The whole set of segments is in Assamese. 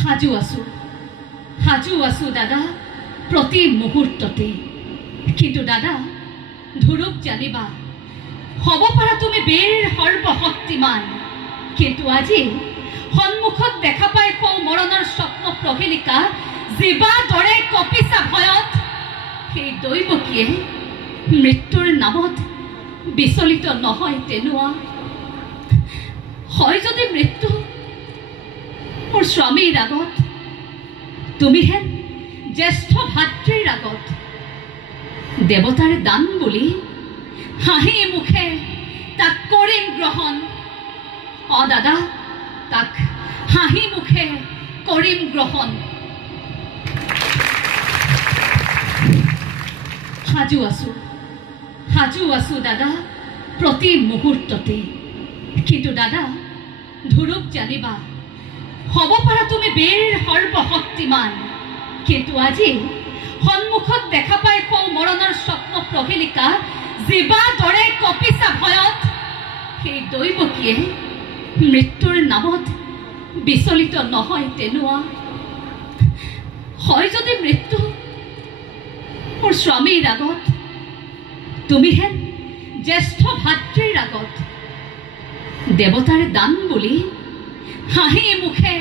সাজু আছো দাদা প্ৰতি মুহূৰ্ততে। কিন্তু দাদা ধুৰুপ জানিবা, হ'ব পাৰা তুমি বীৰ সৰ্বশক্তিমান, কিন্তু আজি সন্মুখত দেখা পাই কওঁ মৰণৰ স্বপ্ন প্ৰহেলিকা, জীৱা দৰে কপিছা ভয়ত সেই দৈৱকীয়ে মৃত্যুৰ নামত বিচলিত নহয় তেনোৱা। হয় যদি মৃত্যু মোৰ স্বামীৰ আগত, তুমি হেন জ্যেষ্ঠ ভাতৃৰ আগত, দেৱতাৰ দান বুলি হাঁহি মুখে তাক কৰিম গ্ৰহণ। দাদা তাক হাঁহি মুখে কৰিম গ্ৰহণ। সাজু আছো দাদা প্ৰতি মুহূৰ্ততে। কিন্তু দাদা ধুৰুপ জানিবা, হ'ব পাৰা তুমি বীৰ সৰ্বশক্তিমান, কিন্তু আজি সন্মুখত দেখা পাই কওঁ মৰণৰ স্বপ্ন প্ৰহেলিকা, জীৱা দৰে কপিছা ভয়ত সেই দৈৱকীয়ে মৃত্যুৰ নামত বিচলিত নহয় তেনোৱা। হয় যদি মৃত্যু মোৰ স্বামীৰ আগত, তুমি হেন জ্যেষ্ঠ ভাতৃৰ আগত, দেৱতাৰ দান বুলি হাঁহি মুখে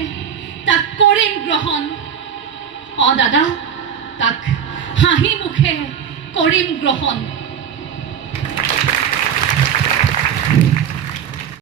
তাক কৰিম গ্ৰহণ। দাদা তাক হাঁহি মুখে কৰিম গ্ৰহণ।